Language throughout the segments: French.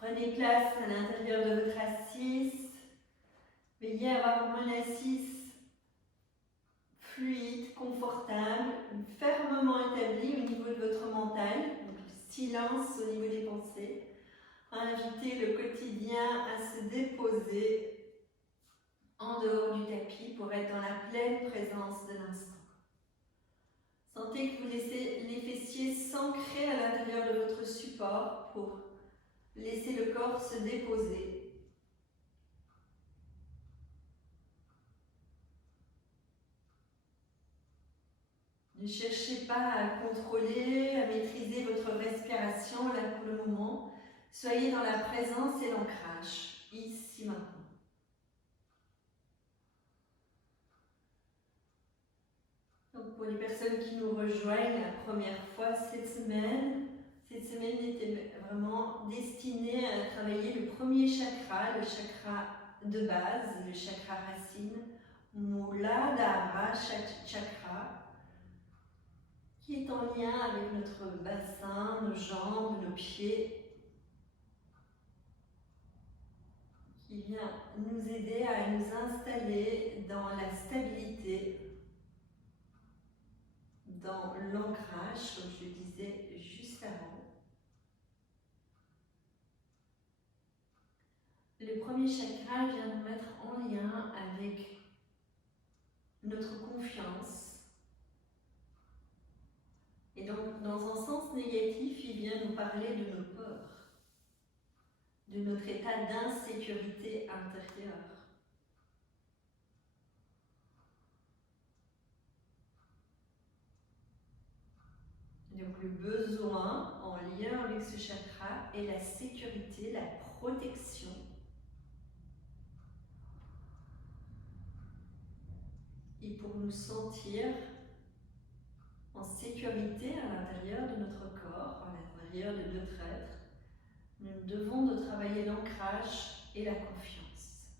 Prenez place à l'intérieur de votre assise. Veillez à avoir vraiment une assise fluide, confortable, fermement établie au niveau de votre mental. Donc, silence au niveau des pensées. Invitez le quotidien à se déposer en dehors du tapis pour être dans la pleine présence de l'instant. Sentez que vous laissez les fessiers s'ancrer à l'intérieur de votre support pour laisser le corps se déposer. Ne cherchez pas à contrôler, à maîtriser votre respiration là pour le moment. Soyez dans la présence et l'ancrage, ici maintenant. Donc pour les personnes qui nous rejoignent la première fois cette semaine était vraiment destinée à travailler le premier chakra, le chakra de base, le chakra racine, Muladhara chakra, qui est en lien avec notre bassin, nos jambes, nos pieds, qui vient nous aider à nous installer dans la stabilité, dans l'ancrage, comme je le disais juste avant. Le premier chakra vient nous mettre en lien avec notre confiance. Et donc, dans un sens négatif, il vient nous parler de nos peurs, de notre état d'insécurité intérieure. Donc, le besoin en lien avec ce chakra est la sécurité, la protection. Et pour nous sentir en sécurité à l'intérieur de notre corps, à l'intérieur de notre être, nous devons de travailler l'ancrage et la confiance.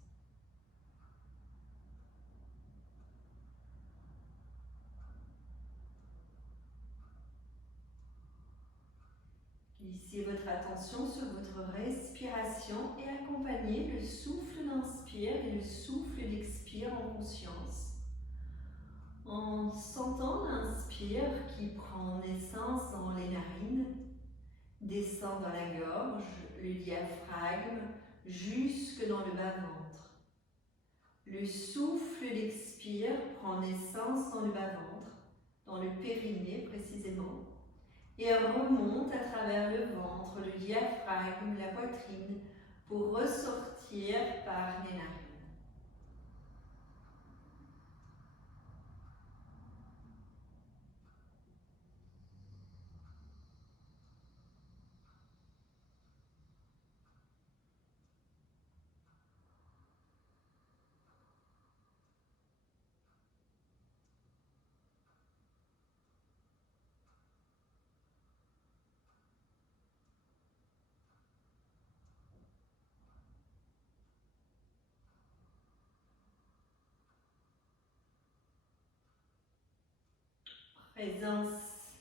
Glissez votre attention sur votre respiration et accompagnez le souffle d'inspire et le souffle d'expire en conscience. En sentant l'inspire qui prend naissance dans les narines, descend dans la gorge, le diaphragme, jusque dans le bas-ventre. Le souffle d'expire prend naissance dans le bas-ventre, dans le périnée précisément, et remonte à travers le ventre, le diaphragme, la poitrine, pour ressortir par les narines. Présence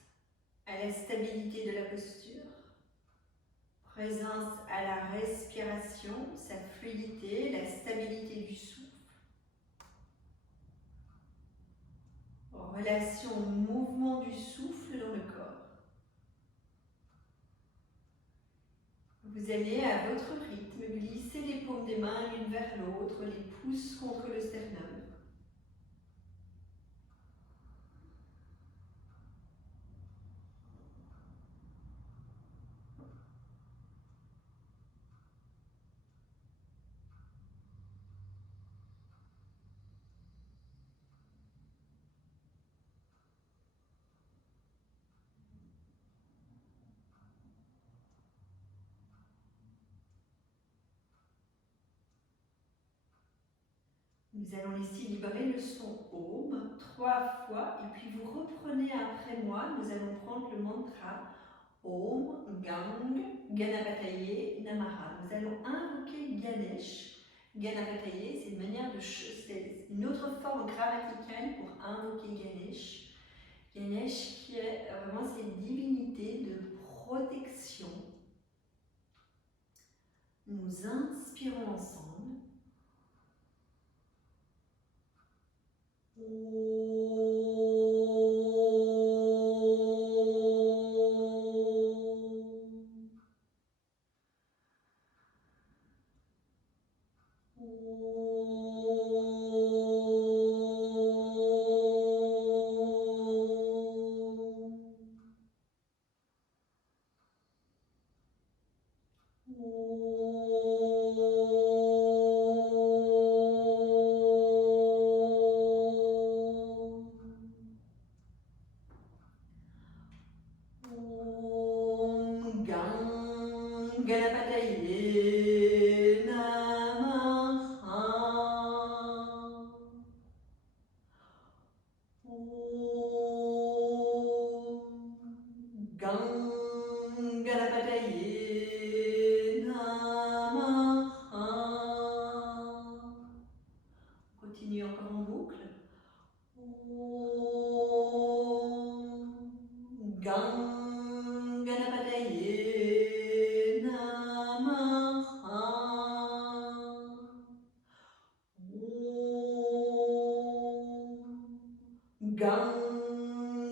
à la stabilité de la posture, présence à la respiration, sa fluidité, la stabilité du souffle, relation au mouvement du souffle dans le corps. Vous allez à votre rythme glisser les paumes des mains l'une vers l'autre, les pouces contre le sternum. Nous allons laisser libérer le son Om 3 fois et puis vous reprenez après moi. Nous allons prendre le mantra Om Gang Ganapataye Namaha. Nous allons invoquer Ganesh. Ganapataye, c'est une manière de, c'est une autre forme grammaticale pour invoquer Ganesh. Ganesh qui est vraiment cette divinité de protection, Nous inspirons ensemble. Ganapataye Namaha. Ganapataye Namaha. Continue encore en boucle. Ganapataye Namaha.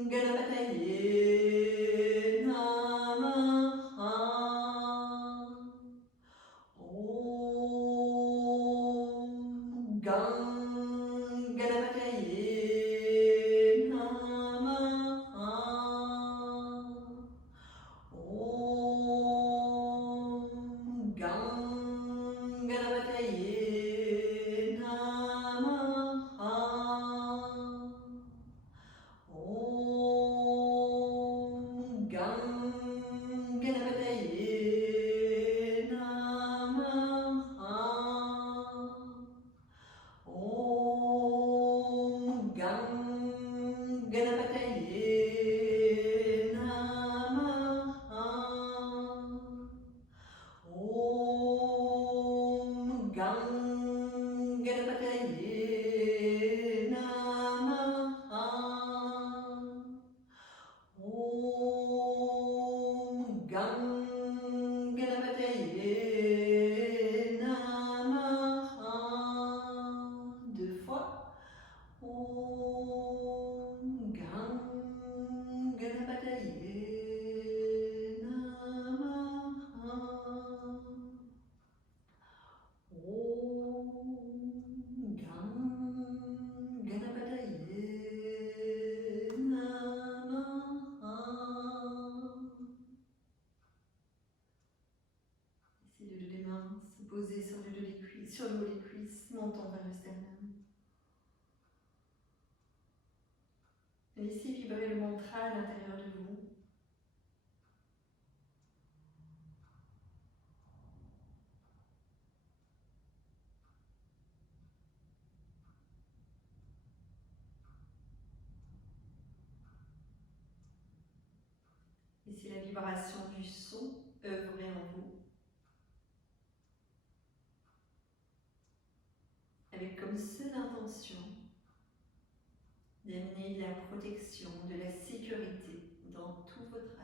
Ganapataye Namaha. Ganapataye Namaha. Ganapataye Namaha. Ganapataye Namaha. Ganapataye Namaha. Ganapataye Namaha. Ganapataye Namaha. Deux fois. Ganapataye Namaha. Ganapataye Namaha. Essayez de les mains se poser sur le dos des cuisses, sur le haut des cuisses, montant vers le sternum. Laissez vibrer le mantra à l'intérieur de vous. Laissez la vibration du son œuvrer en vous. Avec comme seule intention d'amener de la protection, de la sécurité dans tout votre être.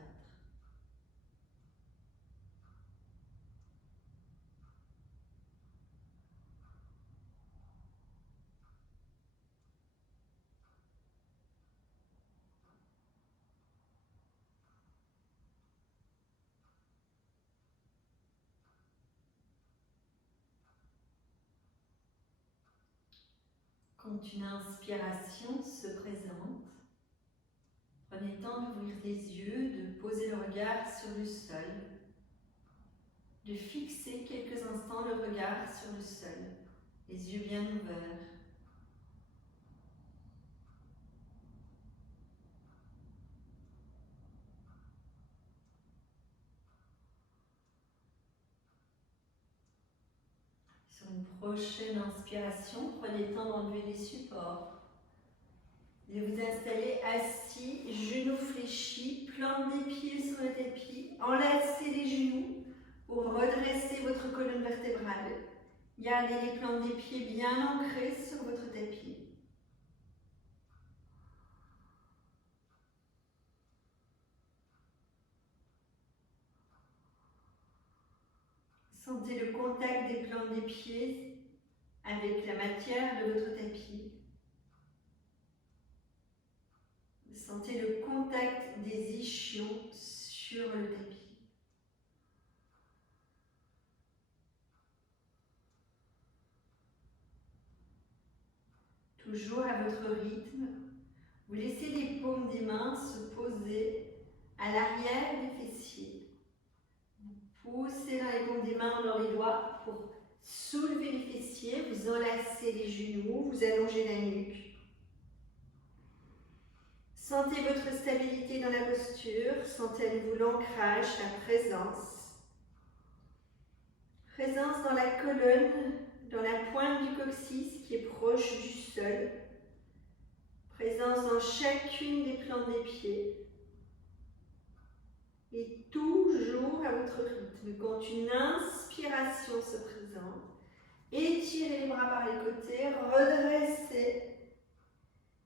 Quand une inspiration se présente, prenez le temps d'ouvrir les yeux, de poser le regard sur le sol, de fixer quelques instants le regard sur le sol, les yeux bien ouverts. Sur une prochaine inspiration, prenez le temps d'enlever les supports. Et vous installez assis, genoux fléchis, plante des pieds sur le tapis, enlacez les genoux pour redresser votre colonne vertébrale. Gardez les plantes des pieds bien ancrées sur votre tapis. Sentez le contact des plantes des pieds avec la matière de votre tapis. Sentez le contact des ischions sur le tapis. Toujours à votre rythme, vous laissez les paumes des mains se poser à l'arrière des fessiers. Vous poussez dans les paumes des mains, dans les doigts pour soulever les fessiers, vous enlacez les genoux, vous allongez la nuque. Sentez votre stabilité dans la posture, sentez à nouveau l'ancrage, la présence. Présence dans la colonne, dans la pointe du coccyx qui est proche du sol. Présence dans chacune des plantes des pieds. Et toujours à votre rythme. Quand une inspiration se présente, étirez les bras par les côtés, redressez.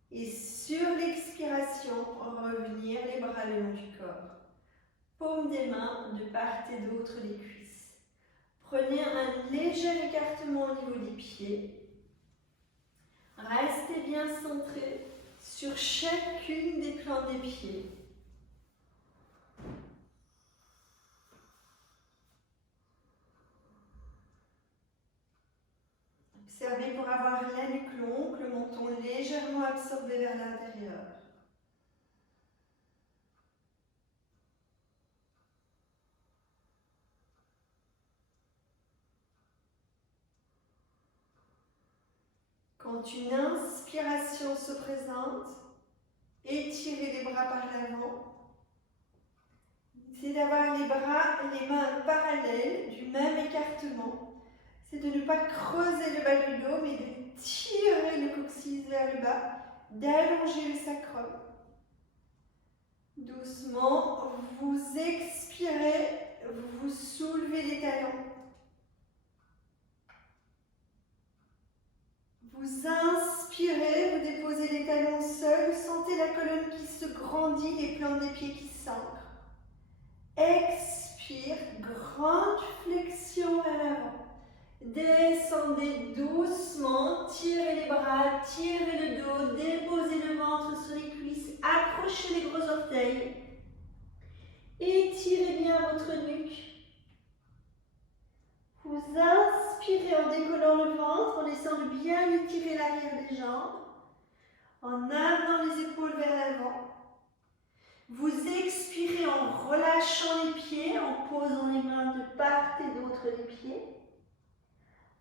Et sur l'expiration, revenir les bras le long du corps. Paume des mains de part et d'autre des cuisses. Prenez un léger écartement au niveau des pieds. Restez bien centré sur chacune des plantes des pieds. Observez pour avoir la nuque longue, le menton légèrement absorbé vers l'intérieur. Quand une inspiration se présente, étirez les bras par l'avant. C'est d'avoir les bras et les mains parallèles, du même écartement. C'est de ne pas creuser le bas du dos, mais de tirer le coccyx vers le bas, d'allonger le sacrum. Doucement, vous expirez, vous soulevez les talons. Vous inspirez, vous déposez les talons seuls, sentez la colonne qui se grandit, les plantes des pieds qui s'ancrent. Expire, grande flexion vers l'avant. Descendez doucement, tirez les bras, tirez le dos, déposez le ventre sur les cuisses, accrochez les gros orteils. Étirez bien votre nuque. Vous inspirez en décollant le ventre, en laissant de bien étirer l'arrière des jambes, en amenant les épaules vers l'avant. Vous expirez en relâchant les pieds, en posant les mains de part et d'autre des pieds.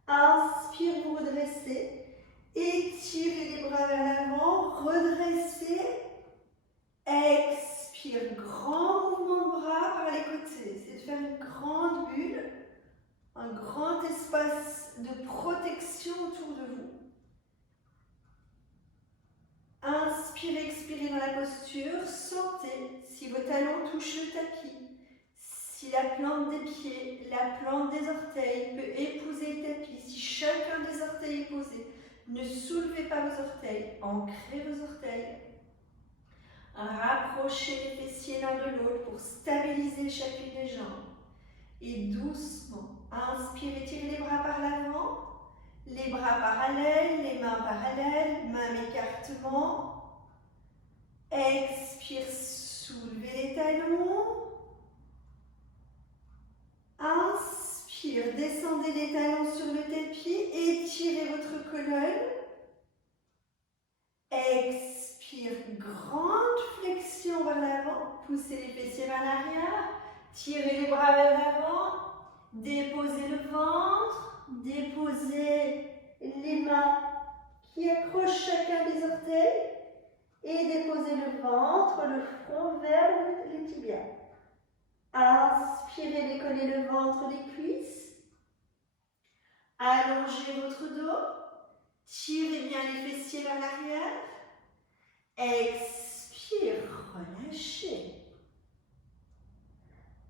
Inspire, vous redressez. Étirez les bras vers l'avant, redressez. Expire, grand mouvement de bras par les côtés. C'est de faire une grande bulle, un grand espace de protection autour de vous. Inspirez, expirez dans la posture. Sentez si vos talons touchent le tapis. Si la plante des pieds, la plante des orteils peut épouser le tapis. Si chacun des orteils est posé, ne soulevez pas vos orteils. Ancrez vos orteils. Rapprochez les fessiers l'un de l'autre pour stabiliser chacune des jambes. Et doucement, inspirez, tirez les bras par l'avant. Les bras parallèles, les mains parallèles, même écartement. Expire, soulevez les talons. Inspire, descendez les talons sur le tapis, étirez votre colonne. Expire, grande flexion vers l'avant, poussez les fessiers vers l'arrière, tirez les bras vers l'avant, déposez le ventre, déposez les mains qui accrochent chacun des orteils et déposez le ventre, le front vers les tibias. Inspirez, décollez le ventre des cuisses. Allongez votre dos. Tirez bien les fessiers vers l'arrière. Expire, relâchez.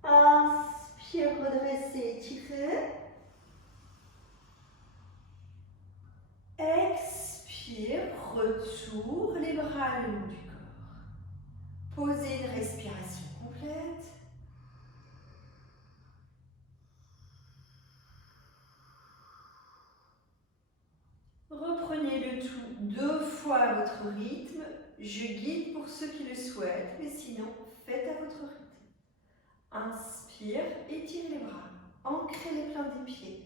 Inspire, redressez, étirez. Expire, retour, les bras le long du corps. Posez une respiration complète. fois à votre rythme. Je guide pour ceux qui le souhaitent, mais sinon, faites à votre rythme. Inspire, étire les bras. Ancrez les plantes des pieds.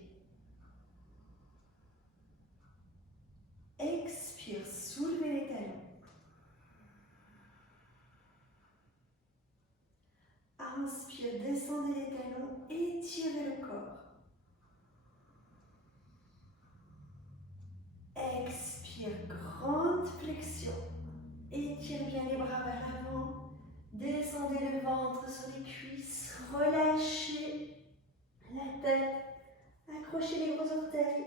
Expire, soulevez les talons. Inspire, descendez les talons, étirez le corps. Expire, grande flexion. Étire bien les bras vers l'avant. Descendez le ventre sur les cuisses. Relâchez la tête. Accrochez les gros orteils.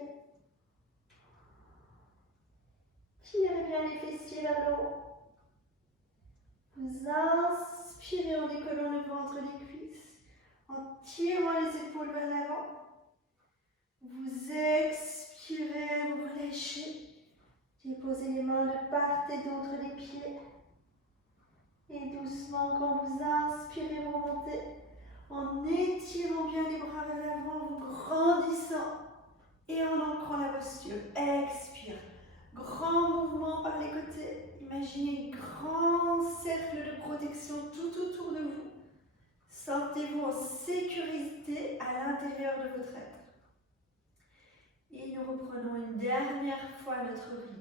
Tirez bien les fessiers vers le haut. Vous inspirez en décollant le ventre des cuisses, en tirant les épaules vers l'avant. Vous expirez, vous relâchez. Déposez les mains de part et d'autre des pieds. Et doucement, quand vous inspirez, vous remontez en étirant bien les bras vers l'avant, vous grandissant et en ancrant la posture. Expire. Grand mouvement par les côtés. Imaginez un grand cercle de protection tout autour de vous. Sentez-vous en sécurité à l'intérieur de votre être. Et nous reprenons une dernière fois notre rythme.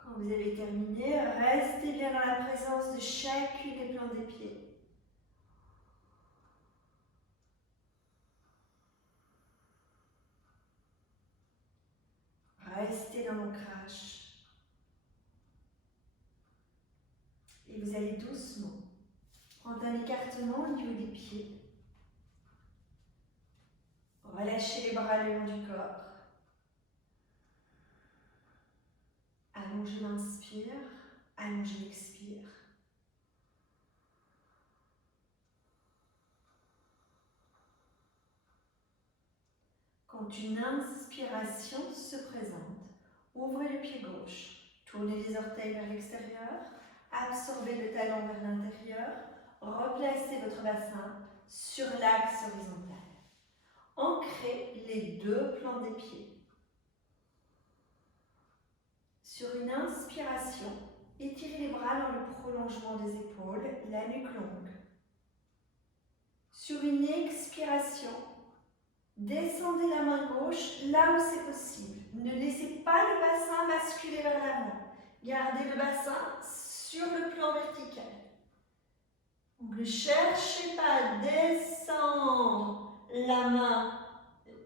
Quand vous avez terminé, restez bien dans la présence de chacune des plantes des pieds. Restez dans l'ancrage. Et vous allez doucement prendre un écartement au niveau des pieds. Relâchez les bras le long du corps. Allongez l'inspire, allongez l'expire. Quand une inspiration se présente, ouvrez le pied gauche, tournez les orteils vers l'extérieur, absorbez le talon vers l'intérieur, replacez votre bassin sur l'axe horizontal. Ancrez les deux plans des pieds. Sur une inspiration, étirez les bras dans le prolongement des épaules, la nuque longue. Sur une expiration, descendez la main gauche là où c'est possible. Ne laissez pas le bassin basculer vers l'avant. Gardez le bassin sur le plan vertical. Donc ne cherchez pas à descendre la main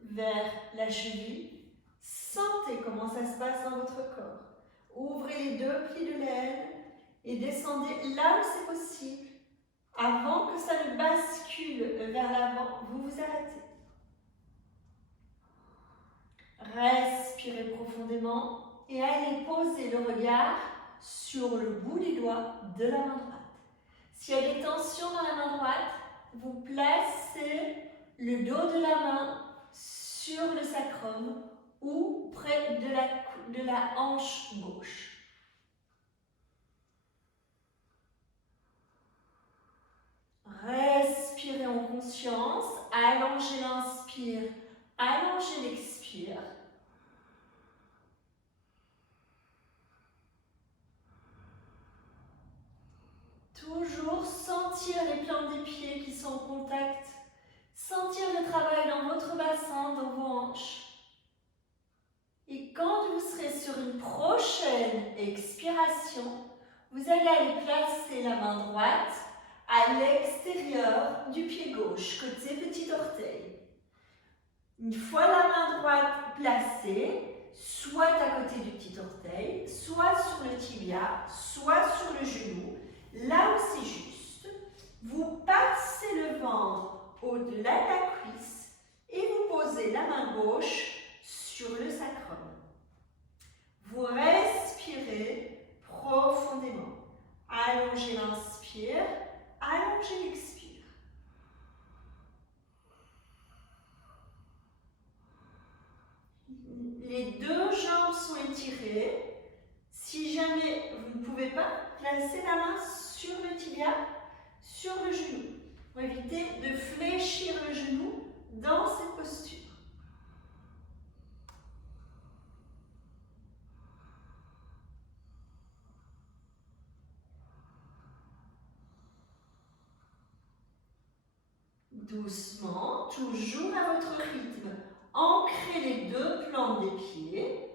vers la cheville. Sentez comment ça se passe dans votre corps. Ouvrez les deux plis de l'aine et descendez là où c'est possible. Avant que ça ne bascule vers l'avant, vous vous arrêtez. Respirez profondément et allez poser le regard sur le bout des doigts de la main droite. S'il y a des tensions dans la main droite, vous placez le dos de la main sur le sacrum ou près de la hanche gauche. Respirez en conscience, allongez l'inspire, allongez l'expire. Toujours sentir les plantes des pieds qui sont en contact, sentir le travail dans votre bassin, dans vos hanches. Et quand vous serez sur une prochaine expiration, vous allez aller placer la main droite à l'extérieur du pied gauche, côté petit orteil. Une fois la main droite placée, soit à côté du petit orteil, soit sur le tibia, soit sur le genou, là où c'est juste, vous passez le ventre au-delà de la cuisse et vous posez la main gauche sur le sacrum. Vous respirez profondément. Allongez l'inspire, allongez l'expire. Les deux jambes sont étirées. Si jamais vous ne pouvez pas, placez la main sur le tibia, sur le genou, pour éviter de fléchir le genou dans cette posture. Doucement, toujours à votre rythme, ancrez les deux plantes des pieds.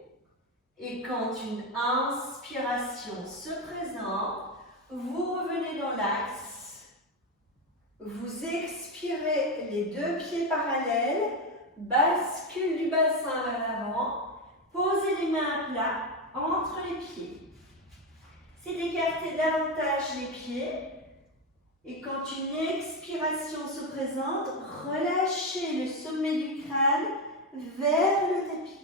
Et quand une inspiration se présente, vous revenez dans l'axe. Vous expirez les deux pieds parallèles, bascule du bassin vers l'avant, posez les mains à plat entre les pieds. C'est d'écarter davantage les pieds. Et quand une expiration se présente, relâchez le sommet du crâne vers le tapis.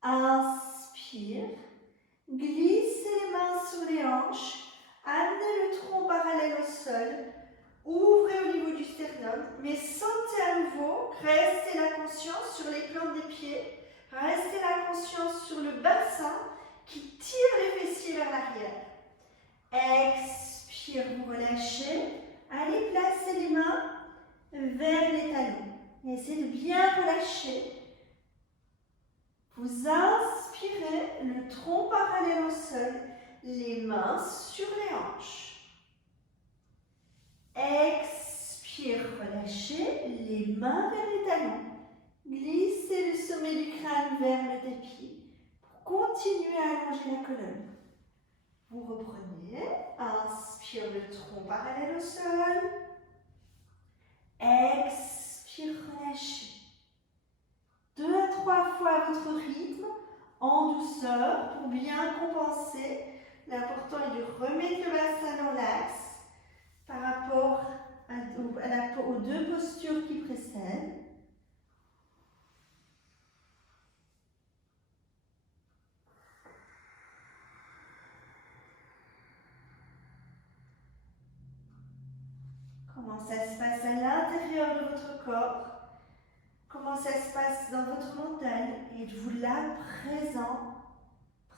Inspire, glissez les mains sur les hanches, amenez le tronc parallèle au sol, ouvrez au niveau du sternum, mais sentez à nouveau, restez la conscience sur les plantes des pieds, restez la conscience sur le bassin qui tire les fessiers vers l'arrière. Expire, vous relâchez, allez placer les mains vers les talons. Et essayez de bien relâcher. Vous inspirez, le tronc parallèle au sol, les mains sur les hanches. Expire, relâchez, les mains vers les talons. Glissez le sommet du crâne vers le tapis pour continuer à allonger la colonne. Vous reprenez, inspire le tronc parallèle au sol. Expire, relâchez. 2 à 3 fois à votre rythme, en douceur, pour bien compenser. L'important est de remettre le bassin dans l'axe par rapport aux deux postures qui précèdent. Comment ça se passe à l'intérieur de votre corps? Comment ça se passe dans votre montagne? Êtes-vous là,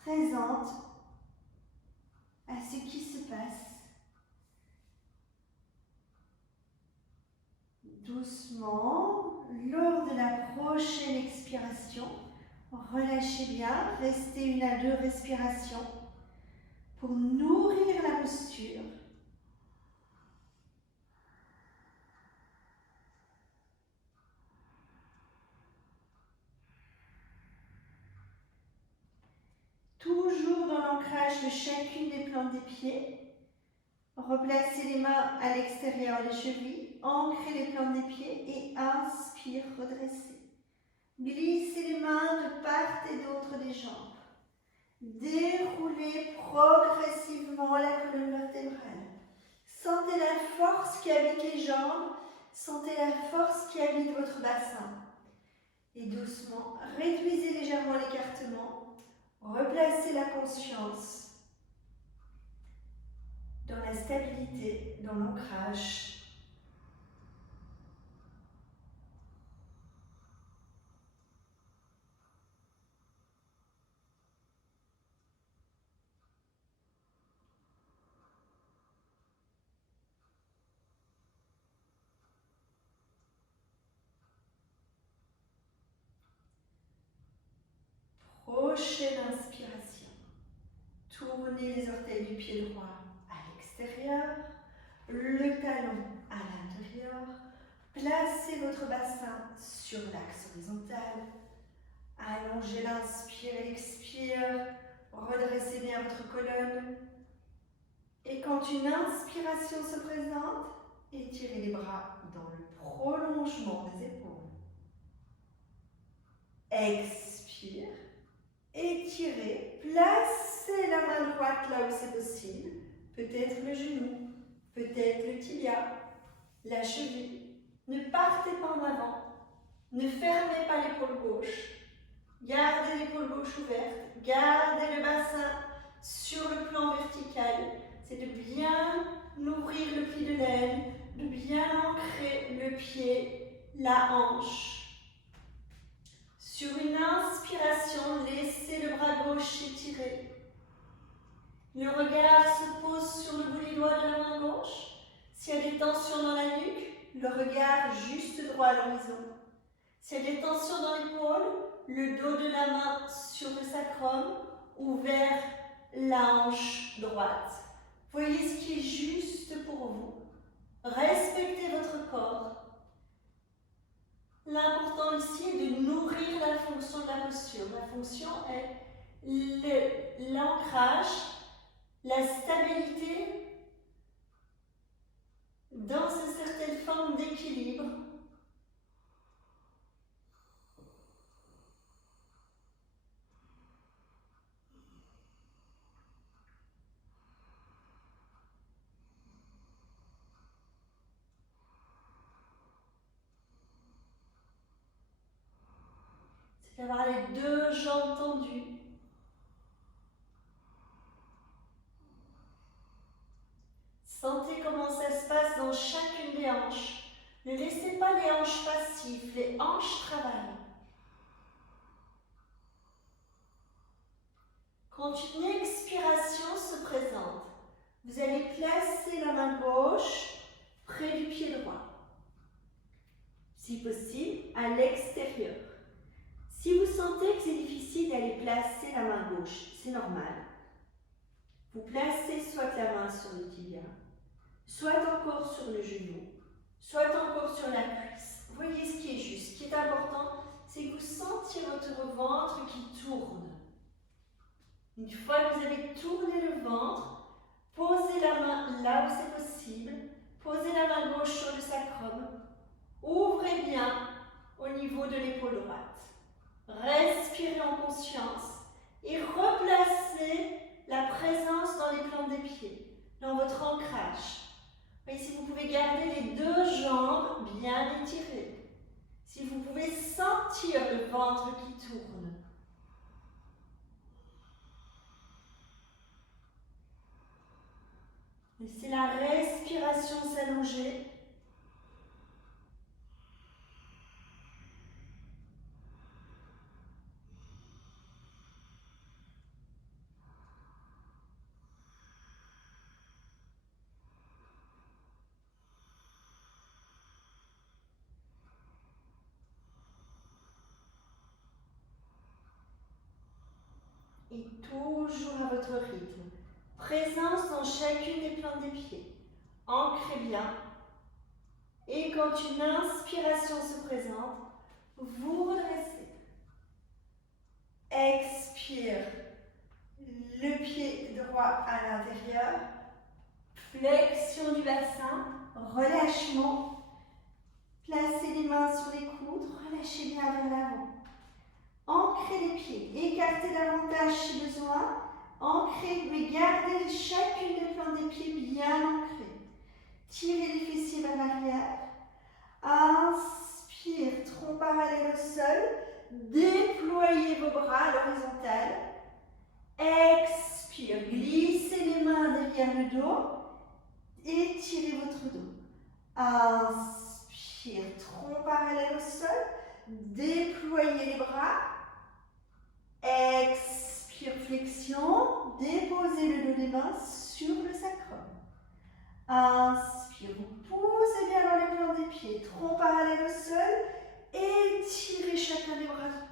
présente à ce qui se passe? Doucement, lors de la prochaine expiration, relâchez bien, restez 1 à 2 respirations pour nourrir la posture. Toujours dans l'ancrage de chacune des plantes des pieds. Replacez les mains à l'extérieur des chevilles, ancrez les plantes des pieds et inspire, redressez. Glissez les mains de part et d'autre des jambes. Déroulez progressivement la colonne vertébrale. Sentez la force qui habite les jambes, sentez la force qui habite votre bassin. Et doucement, réduisez légèrement l'écartement, replacez la conscience dans la stabilité, dans l'ancrage. Prochaine inspiration. Tournez les orteils du pied droit à l'extérieur, le talon à l'intérieur. Placez votre bassin sur l'axe horizontal. Allongez l'inspire et expire. Redressez bien votre colonne. Et quand une inspiration se présente, étirez les bras dans le prolongement des épaules. Expire. Étirez. Placez la main droite là où c'est possible. Peut-être le genou, peut-être le tibia, la cheville. Ne partez pas en avant. Ne fermez pas l'épaule gauche. Gardez l'épaule gauche ouverte. Gardez le bassin sur le plan vertical. C'est de bien ouvrir le pli de l'aine, de bien ancrer le pied, la hanche. Sur une inspiration, laissez le bras gauche étiré. Le regard se pose sur le bout des doigts de la main gauche. S'il y a des tensions dans la nuque, le regard juste droit à l'horizon. S'il y a des tensions dans l'épaule, le dos de la main sur le sacrum ou vers la hanche droite. Voyez ce qui est juste pour vous. Respectez votre corps. L'important ici est de nourrir la fonction de la posture. La fonction est l'ancrage, la stabilité dans une certaine forme d'équilibre. C'est d'avoir les deux jambes tendues. Sentez comment ça se passe dans chacune des hanches. Ne laissez pas les hanches passives, les hanches travaillent. Quand une expiration se présente, vous allez placer la main gauche près du pied droit. Si possible, à l'extérieur. Si vous sentez que c'est difficile d'aller placer la main gauche, c'est normal. Vous placez soit la main sur le tibia, soit encore sur le genou, soit encore sur la cuisse. Voyez ce qui est juste. Ce qui est important, c'est que vous sentiez votre ventre qui tourne. Une fois que vous avez tourné le ventre, posez la main là où c'est possible. Posez la main gauche sur le sacrum. Ouvrez bien au niveau de l'épaule droite. Respirez en conscience et replacez la présence dans les plantes des pieds, dans votre ancrage. Et si vous pouvez garder les deux jambes bien étirées, si vous pouvez sentir le ventre qui tourne. Laissez la respiration s'allonger. Et toujours à votre rythme. Présence dans chacune des plantes des pieds. Ancrez bien. Et quand une inspiration se présente, vous redressez. Expire. Le pied droit à l'intérieur. Flexion du bassin. Relâchement. Placez les mains sur les coudes. Relâchez bien vers l'avant. Ancrez les pieds, écartez davantage si besoin, ancrez, mais gardez chacune des plantes des pieds bien ancrées. Tirez les fessiers vers l'arrière. Inspire, tronc parallèle au sol. Déployez vos bras à l'horizontale. Expire, glissez les mains derrière le dos. Étirez votre dos. Inspire, tronc parallèle au sol. Déployez les bras. Expire, flexion. Déposez le dos des mains sur le sacrum. Inspire, vous posez bien dans les plans des pieds. Tronc parallèle au sol. Étirez chacun des bras.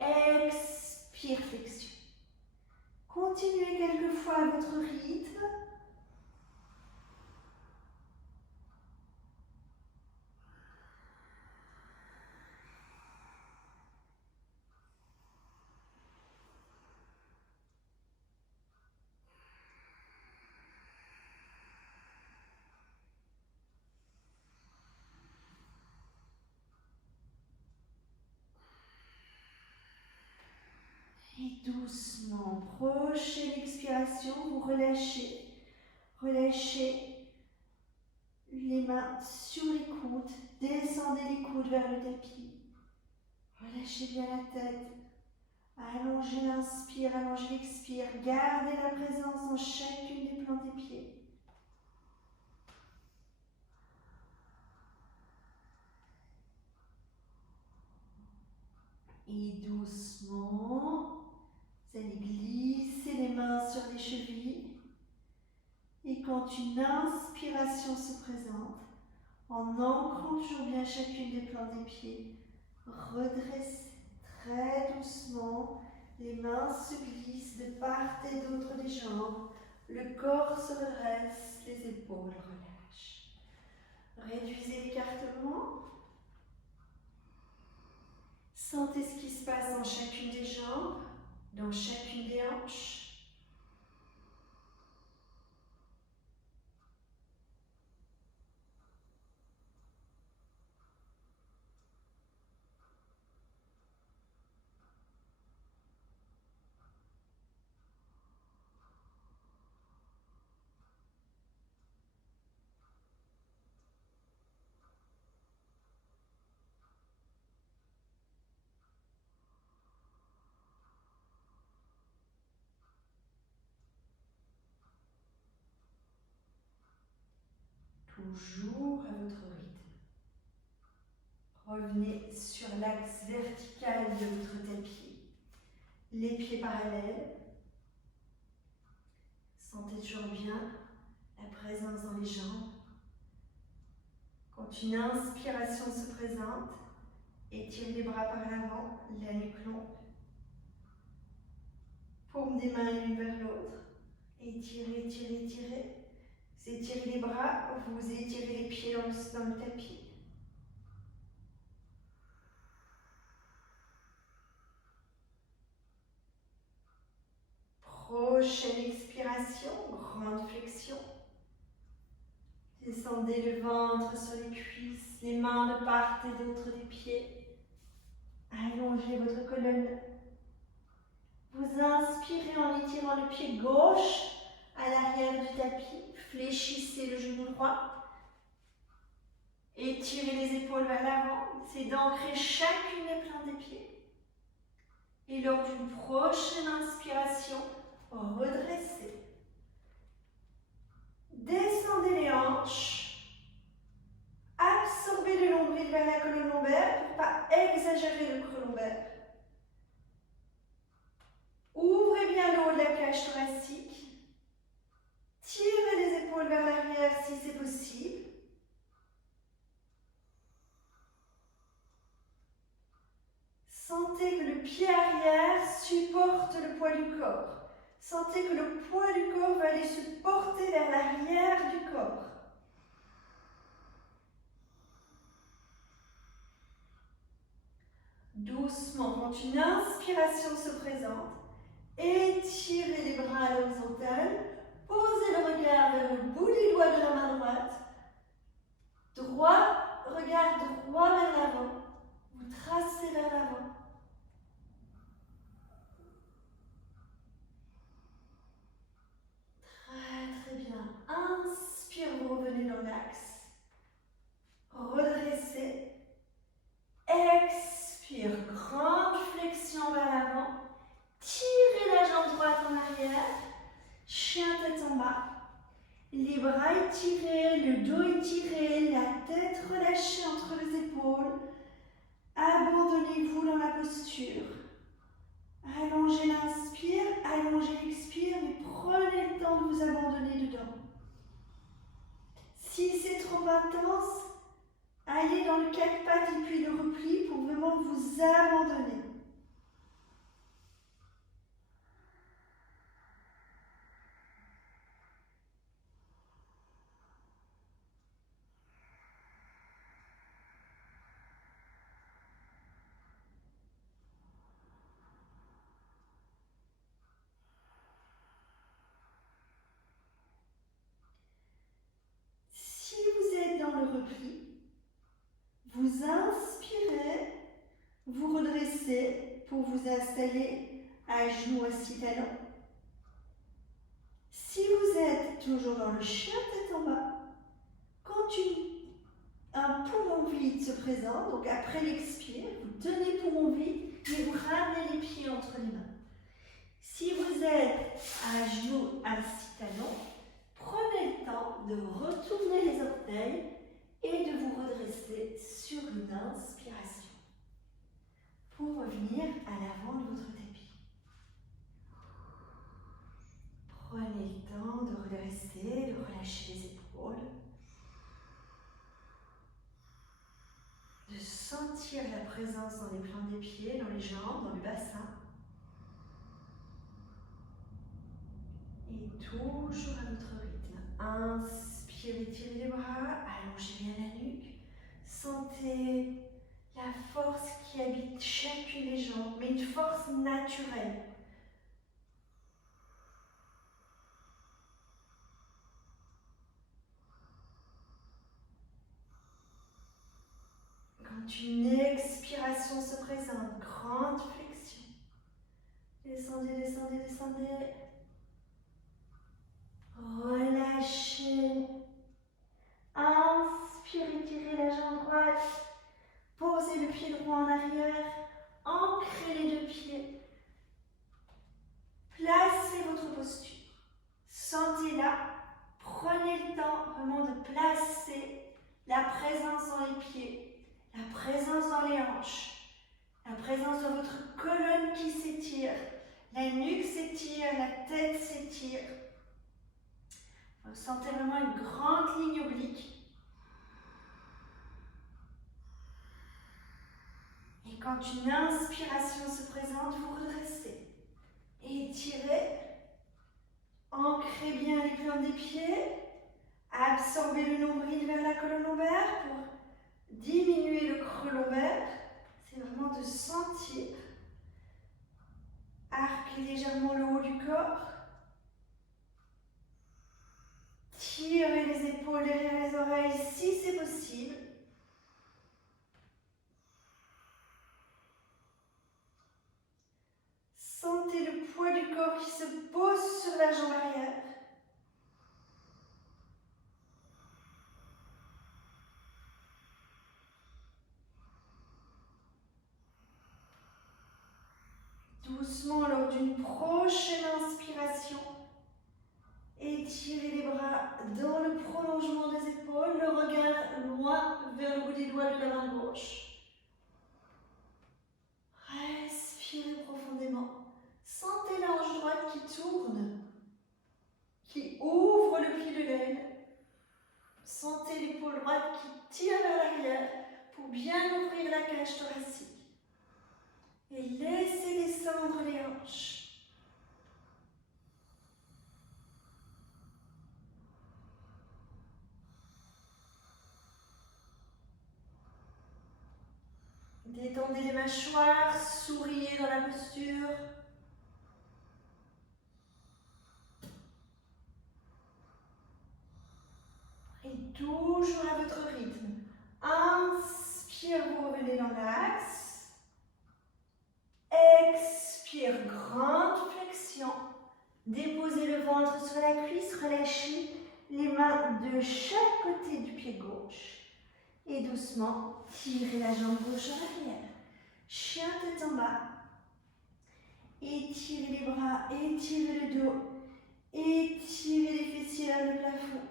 Expire, flexion. Continuez quelques fois à votre rythme. doucement. Prochaine expiration, vous relâchez. Relâchez les mains sur les coudes. Descendez les coudes vers le tapis. Relâchez bien la tête. Allongez l'inspire, allongez l'expire. Gardez la présence dans chacune des plantes des pieds. Et doucement, vous allez glisser les mains sur les chevilles. Et quand une inspiration se présente, en ancrant toujours bien chacune des plantes des pieds, redressez très doucement. Les mains se glissent de part et d'autre des jambes. Le corps se redresse, les épaules relâchent. Réduisez l'écartement. Sentez ce qui se passe dans chacune des jambes, dans chacune des hanches. Toujours à votre rythme. Revenez sur l'axe vertical de votre tapis. Les pieds parallèles. Sentez toujours bien la présence dans les jambes. Quand une inspiration se présente, étirez les bras par l'avant, la nuque longue. Paume des mains l'une vers l'autre. Étirez, étirez, étirez. Vous étirez les bras, vous étirez les pieds dans le tapis. Prochaine expiration, grande flexion. Descendez le ventre sur les cuisses, les mains de part et d'autre des pieds. Allongez votre colonne. Vous inspirez en étirant le pied gauche à l'arrière du tapis. Fléchissez le genou droit. Étirez les épaules vers l'avant. C'est d'ancrer chacune des plantes des pieds. Et lors d'une prochaine inspiration, redressez. Descendez les hanches. Absorbez le nombril vers la colonne lombaire pour ne pas exagérer le creux lombaire. Ouvrez bien le haut de la cage thoracique. Tirez les épaules vers l'arrière si c'est possible. Sentez que le pied arrière supporte le poids du corps. Sentez que le poids du corps va aller se porter vers l'arrière du corps. Doucement, quand une inspiration se présente, étirez les bras à l'horizontale, posez le regard vers le bout des doigts de la main droite, regard droit vers l'avant, vous tracez vers l'avant. Très bien, inspire, vous revenez dans l'axe, redressez, expire, grande flexion vers l'avant, tirez la jambe droite en arrière, chien tête en bas, les bras étirés, le dos étiré, la tête relâchée entre les épaules, abandonnez-vous dans la posture, allongez l'inspire, allongez l'expire, mais prenez le temps de vous abandonner dedans. Si c'est trop intense, allez dans le 4 pattes et puis le repli pour vraiment vous abandonner. Si vous êtes dans le repli, vous inspirez, vous redressez pour vous installer à genoux, assis, talons. Si vous êtes toujours dans le chien tête en bas, quand un poumon vide se présente, donc après l'expire, vous tenez poumon vide et vous ramenez les pieds entre les mains. Si vous êtes à genoux, assis, talons, prenez le temps de retourner les orteils et de vous redresser sur une inspiration pour revenir à l'avant de votre tapis. Prenez le temps de redresser, de relâcher les épaules, de sentir la présence dans les plans des pieds, dans les jambes, dans le bassin. Et toujours à votre rythme. Inspirez, étirez les bras, allongez bien la nuque. Sentez la force qui habite chacune des jambes, mais une force naturelle. Quand une expiration se présente, grande flexion. Descendez, descendez, descendez. Relâchez. Inspirez, tirez la jambe droite. Posez le pied droit en arrière. Ancrez les deux pieds. Placez votre posture. Sentez-la. Prenez le temps vraiment de placer la présence dans les pieds, la présence dans les hanches, la présence dans votre colonne qui s'étire, la nuque s'étire, la tête s'étire. Vous sentez vraiment une grande ligne oblique. Et quand une inspiration se présente, vous redressez. Étirez. Ancrez bien les plans des pieds. Absorbez le nombril vers la colonne lombaire pour diminuer le creux lombaire. C'est vraiment de sentir. Arquez légèrement le haut du corps. Tirez les épaules derrière les oreilles si c'est possible. Sentez le poids du corps qui se pose sur la jambe arrière. Doucement, lors d'une prochaine inspiration, étirez les bras dans le prolongement des épaules, le regard loin vers le bout des doigts de la main gauche. Respirez profondément. Sentez la hanche droite qui tourne, qui ouvre le pli de l'aine. Sentez l'épaule droite qui tire vers l'arrière pour bien ouvrir la cage thoracique. Et laissez descendre les hanches. Détendez les mâchoires, souriez dans la posture. Et toujours à votre rythme. Inspire, vous revenez dans l'axe. Expire, grande flexion. Déposez le ventre sur la cuisse, relâchez les mains de chaque côté du pied gauche. Et doucement, tirez la jambe gauche en arrière. Chien tête en bas. Étirez les bras, étirez le dos. Étirez les fessiers vers le plafond.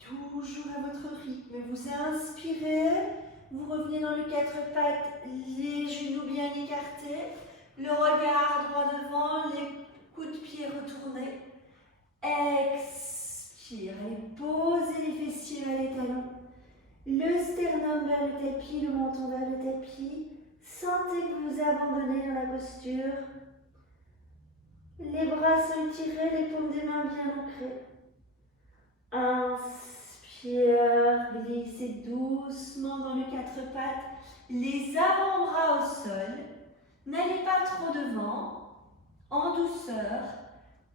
Toujours à votre rythme, vous inspirez, vous revenez dans le quatre pattes, les genoux bien écartés, le regard droit devant, les coups de pied retournés. Expirez, posez les fessiers vers les talons, le sternum vers le tapis, le menton vers le tapis. Sentez que vous abandonnez dans la posture. Les bras sont tirés, les paumes des mains bien ancrées. Inspire, glissez doucement dans le quatre pattes, les avant-bras au sol. N'allez pas trop devant, en douceur.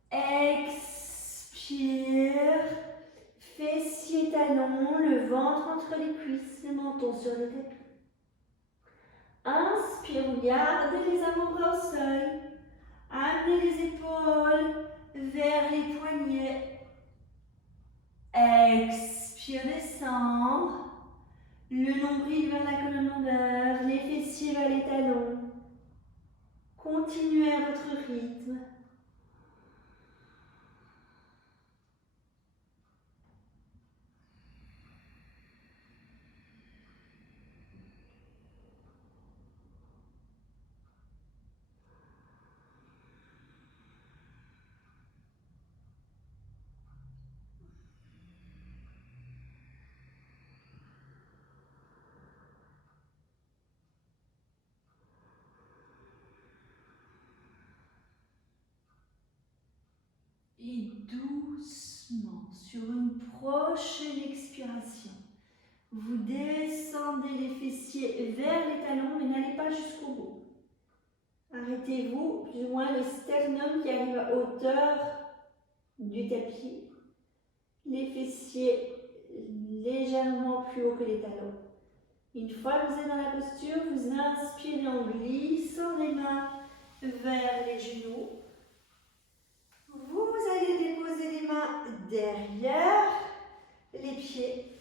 Expire, Expire. Fessiers, talons, le ventre entre les cuisses, le menton sur le tapis. Inspire, gardez les avant-bras au sol. Amenez les épaules vers les poignets. Expire, descendre. Le nombril vers la colonne lombaire, les fessiers vers les talons. Continuez à votre rythme. Et doucement, sur une prochaine expiration, vous descendez les fessiers vers les talons, mais n'allez pas jusqu'au bout. Arrêtez-vous, plus ou moins le sternum qui arrive à hauteur du tapis. Les fessiers légèrement plus haut que les talons. Une fois que vous êtes dans la posture, vous inspirez en glissant les mains vers les genoux. Vous allez déposer les mains derrière les pieds.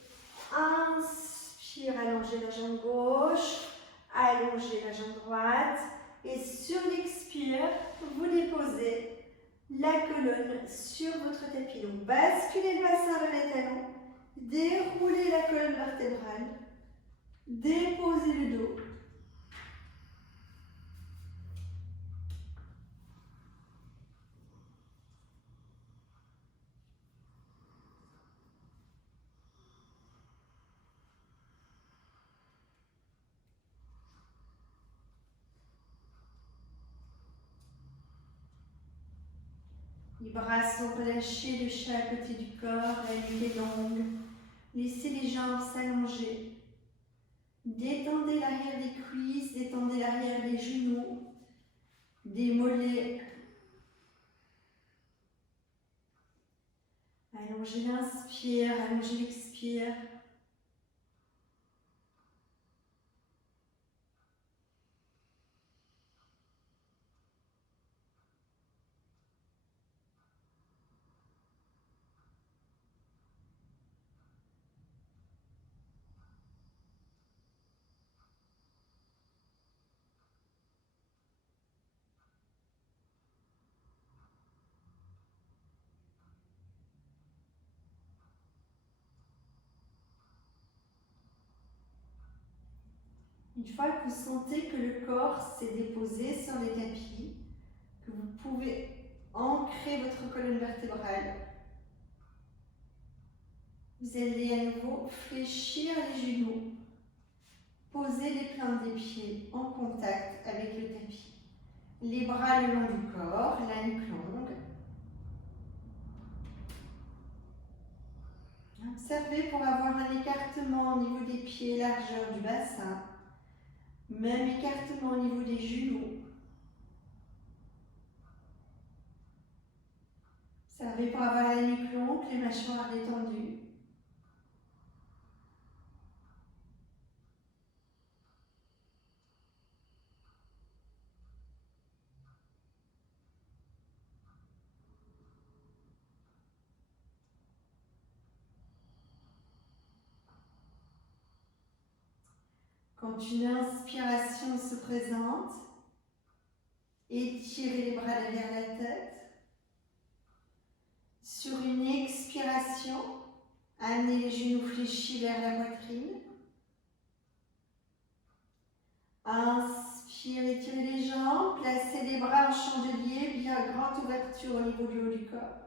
Inspire, allongez la jambe gauche, allongez la jambe droite. Et sur l'expire, vous déposez la colonne sur votre tapis. Donc, basculez le bassin vers les talons, déroulez la colonne vertébrale, déposez le dos. Les bras sont relâchés de chaque côté du corps, la nuque est longue. Laissez les jambes s'allonger. Détendez l'arrière des cuisses, détendez l'arrière des genoux, des mollets. Allongez l'inspire, allongez l'expire. Une fois que vous sentez que le corps s'est déposé sur les tapis, que vous pouvez ancrer votre colonne vertébrale, vous allez à nouveau fléchir les genoux, poser les plantes des pieds en contact avec le tapis. Les bras le long du corps, la nuque longue. Observez pour avoir un écartement au niveau des pieds, largeur du bassin. Même écartement au niveau des genoux. Observez pour avoir la nuque longue, les mâchoires détendues. Quand une inspiration se présente, étirez les bras derrière la tête. Sur une expiration, amenez les genoux fléchis vers la poitrine. Inspire, étirez les jambes, placez les bras en chandelier, bien grande ouverture au niveau du haut du corps.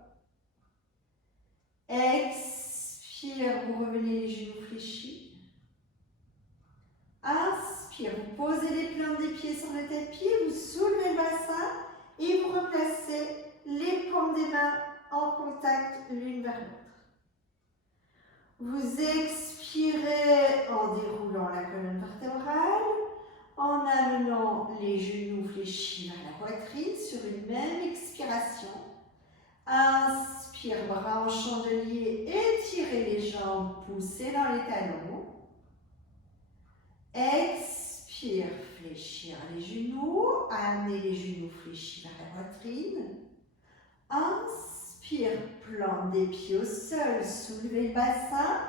Expire, vous revenez les genoux fléchis. Inspire, vous posez les plantes des pieds sur le tapis, vous soulevez le bassin et vous replacez les paumes des mains en contact l'une vers l'autre. Vous expirez en déroulant la colonne vertébrale, en amenant les genoux fléchis vers la poitrine sur une même expiration. Inspire. Inspire, bras en chandelier, étirez les jambes, poussez dans les talons. Expire, fléchir les genoux, amenez les genoux fléchis vers la poitrine. Inspire, plante des pieds au sol, soulevez le bassin,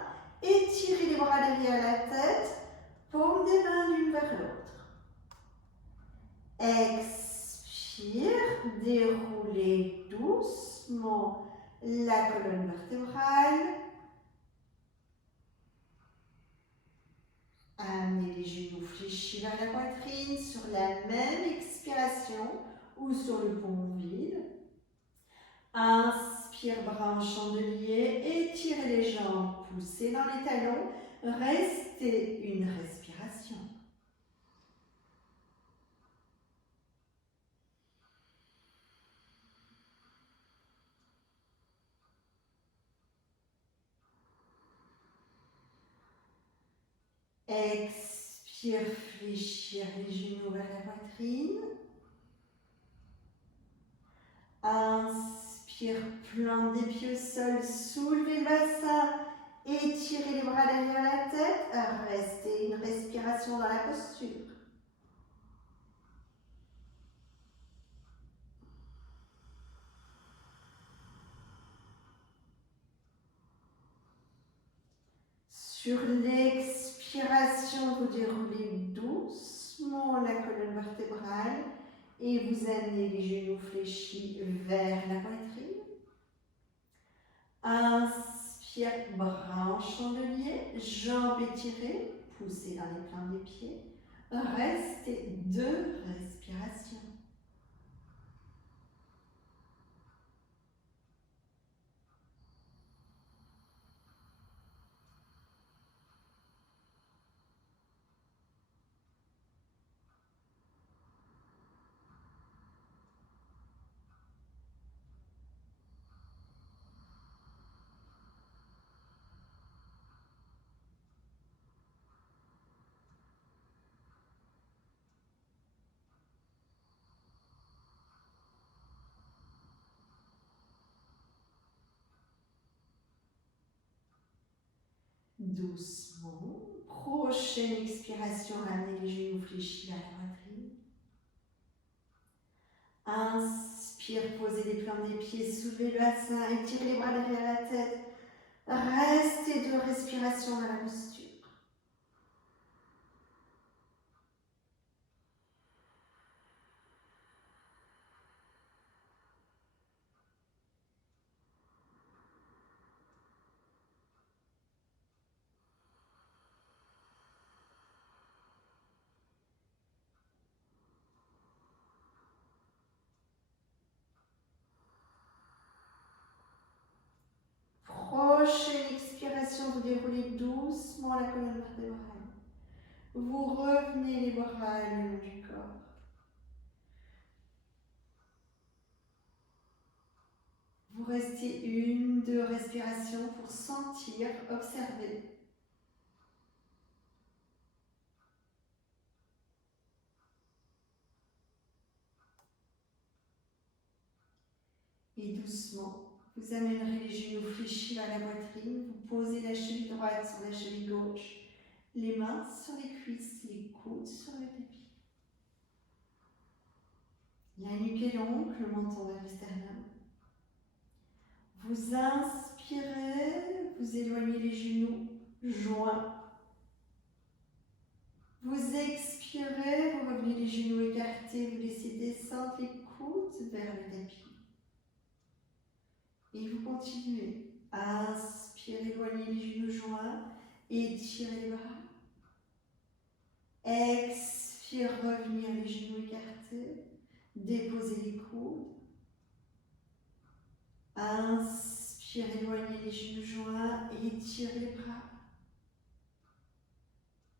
étirez les bras derrière la tête, paume des mains l'une vers l'autre. Expire, déroulez doucement la colonne vertébrale. Amenez les genoux fléchis vers la poitrine sur la même expiration ou sur le paume vide. Inspire, bras en chandelier, étirez les jambes, poussez dans les talons, restez une respiration. Expire, fléchir les genoux vers la poitrine. Inspire, plante des pieds au sol, soulevez le bassin, étirez les bras derrière la tête, restez une respiration dans la posture. Sur l'expiration, vous déroulez doucement la colonne vertébrale et vous amenez les genoux fléchis vers la poitrine. Inspire, bras en chandelier, jambes étirées, poussez dans les plans des pieds. Restez 2 respirations. Doucement, prochaine expiration, ramenez les genoux fléchis vers la poitrine. Inspire, posez les plans des pieds, soulevez le bassin, étirez les bras derrière la tête. Restez 2 respirations dans la posture. Prochaine expiration, vous déroulez doucement la colonne vertébrale. Vous revenez les bras le long du corps. Vous restez 1, 2 respirations pour sentir, observer. Et doucement, vous amènerez les genoux fléchis vers la poitrine. Vous posez la cheville droite sur la cheville gauche. Les mains sur les cuisses, les coudes sur le tapis. La nuque est longue, le menton vers le sternum. Vous inspirez, vous éloignez les genoux joints. Vous expirez, vous revenez les genoux écartés, vous laissez descendre les coudes vers le tapis. Et vous continuez. Inspirez, éloignez les genoux joints, étirez les bras. Expire, revenir les genoux écartés, déposez les coudes. Inspire, éloignez les genoux joints, étirez les bras.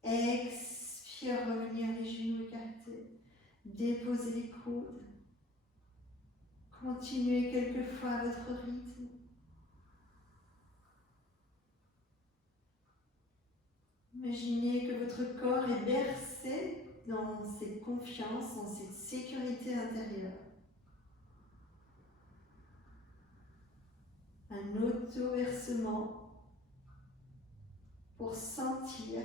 Expire, revenir les genoux écartés, déposez les coudes. Continuez quelquefois à votre rythme. Imaginez que votre corps est bercé dans cette confiance, dans cette sécurité intérieure. un auto-versement pour sentir,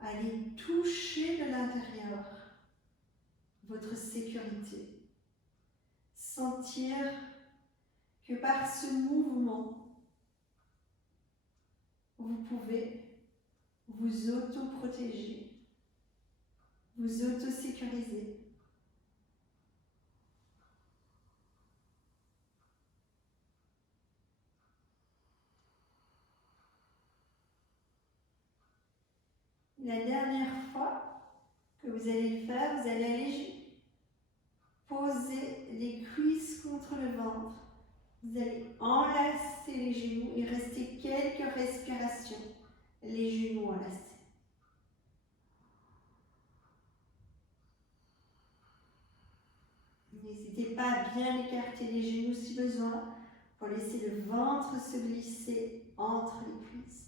aller toucher de l'intérieur votre sécurité. Sentir que par ce mouvement, vous pouvez vous auto-protéger, vous auto-sécuriser. La dernière fois que vous allez le faire, vous allez aller poser les cuisses contre le ventre. Vous allez enlacer les genoux et rester quelques respirations, les genoux enlacés. N'hésitez pas à bien écarter les genoux si besoin pour laisser le ventre se glisser entre les cuisses.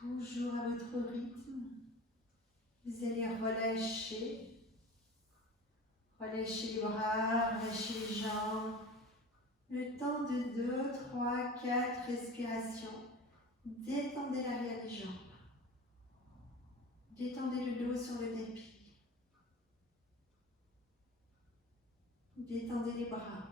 Toujours à votre rythme, vous allez relâcher les bras, relâcher les jambes. Le temps de 2, 3, 4 respirations. Détendez l'arrière des jambes. Détendez le dos sur le tapis. Détendez les bras.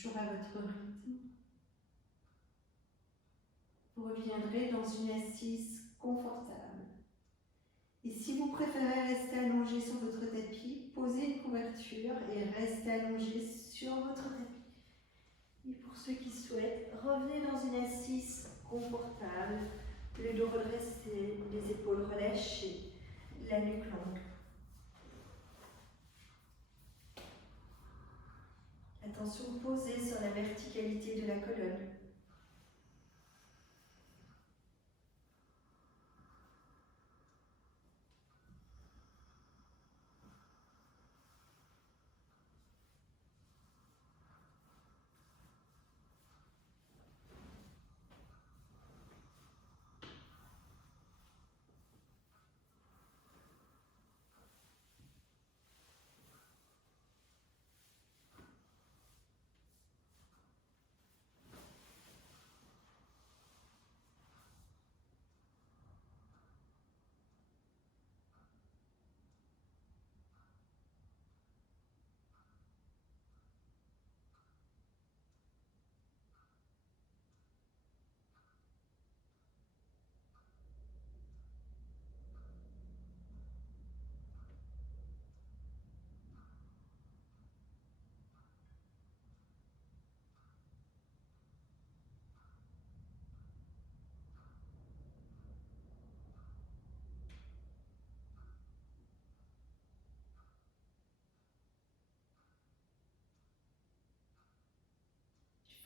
Toujours à votre rythme. Vous reviendrez dans une assise confortable. Et si vous préférez rester allongé sur votre tapis, posez une couverture et restez allongé sur votre tapis. Et pour ceux qui souhaitent, revenez dans une assise confortable, le dos redressé, les épaules relâchées, la nuque longue. Attention posée sur la verticalité de la colonne.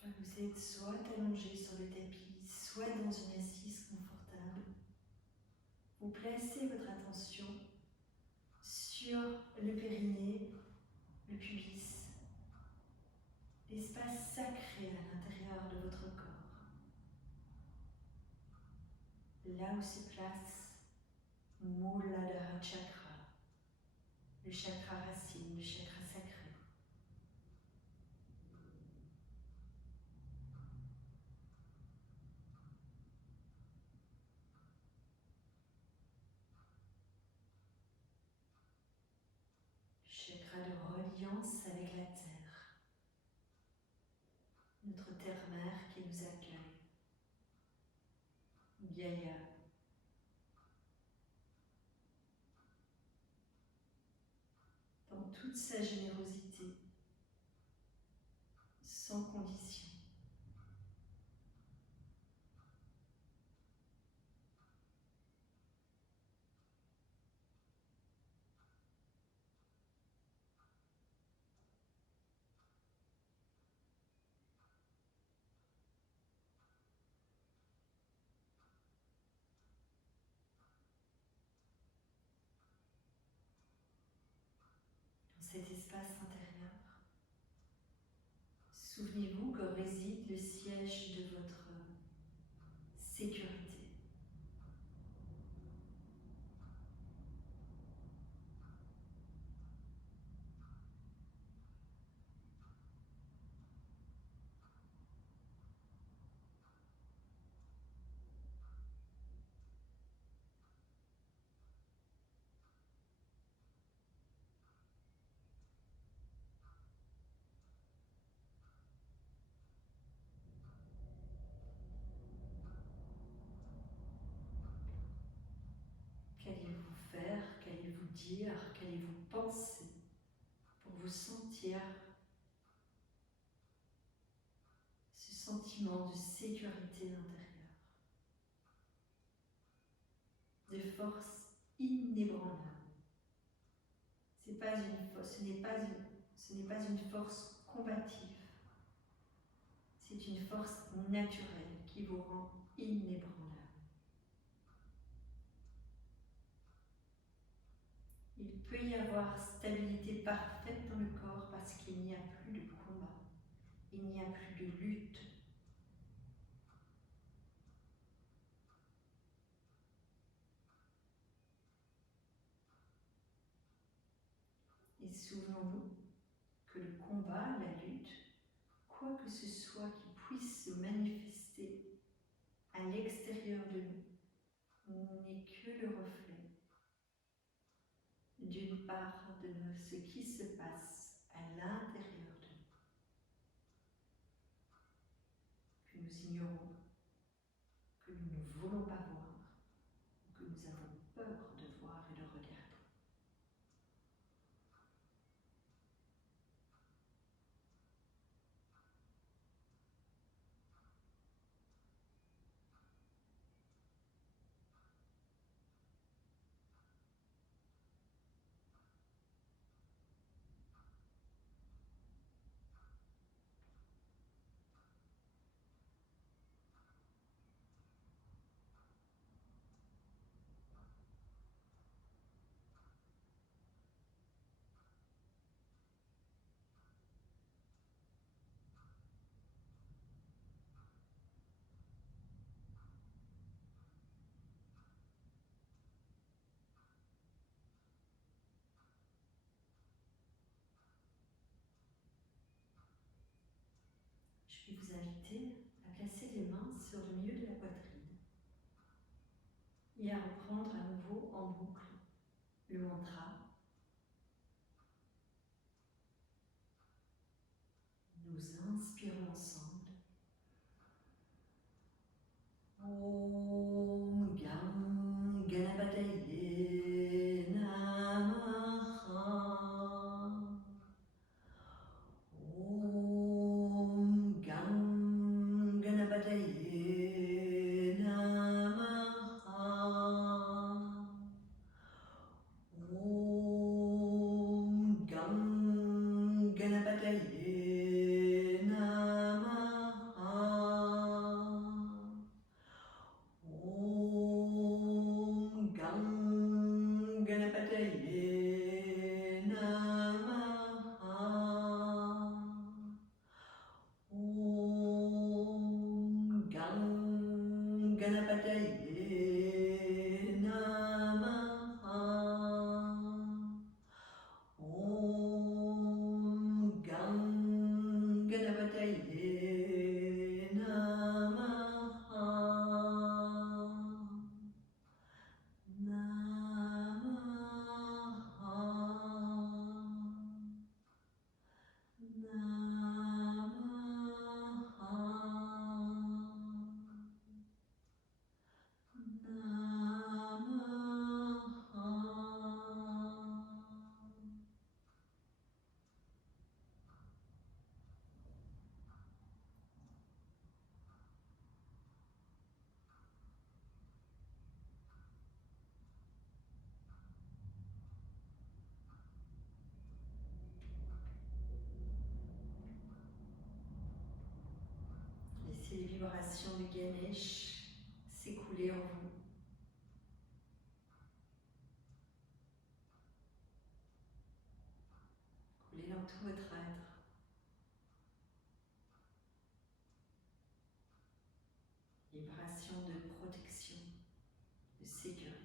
Vous êtes soit allongé sur le tapis, soit dans une assise confortable. Vous placez votre attention sur le périnée, le pubis, l'espace sacré à l'intérieur de votre corps, là où se place Mooladhara Chakra, le chakra racine, le chakra sacré. Chakra de reliance avec la terre, notre terre-mère qui nous accueille, Gaïa. Dans toute sa générosité, sans condition. Dans cet espace intérieur, souvenez-vous que réside le siège de votre sécurité. Qu'allez-vous faire, qu'allez-vous dire, qu'allez-vous penser pour vous sentir ce sentiment de sécurité intérieure, de force inébranlable. Ce n'est pas une force combative, c'est une force naturelle qui vous rend inébranlable. Il peut y avoir stabilité parfaite dans le corps parce qu'il n'y a plus de combat, il n'y a plus de lutte. Et souvenons-nous que le combat, la lutte, quoi que ce soit qui puisse se manifester à l'extérieur de nous, n'est que le reflet d'une part de ce qui se passe à l'intérieur de nous, que nous ignorons, que nous ne voulons pas voir, que nous avons peur de voir et de regarder. Je vais vous inviter à placer les mains sur le milieu de la poitrine et à reprendre à nouveau en boucle le mantra. Nous inspirons ensemble. Om Gam Ganapataye Namaha. Om Gam Ganapataye Namaha. Om Gam Ganapataye Namaha. Ganapataye Namaha. Om Ganapataye Namaha. Laissez les vibrations de Ganesh s'écouler en vous. Couler dans tout votre être. Vibration de protection, de sécurité.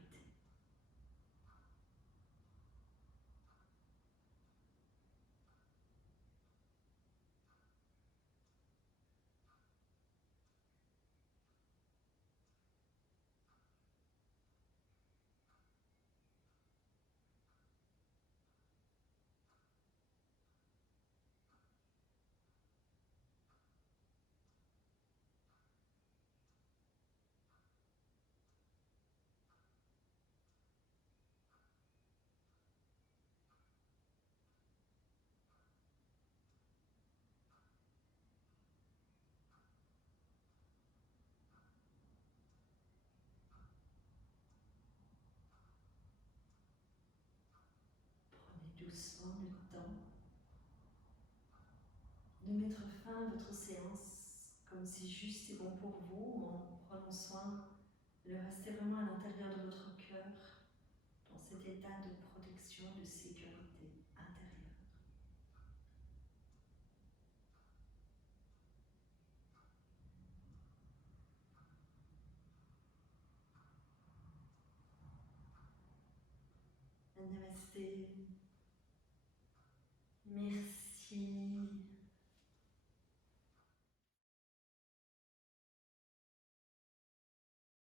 Doucement le temps de mettre fin à votre séance comme si juste c'est bon pour vous, en prenant soin de rester vraiment à l'intérieur de votre cœur dans cet état de protection, de sécurité intérieure. Namasté. Merci.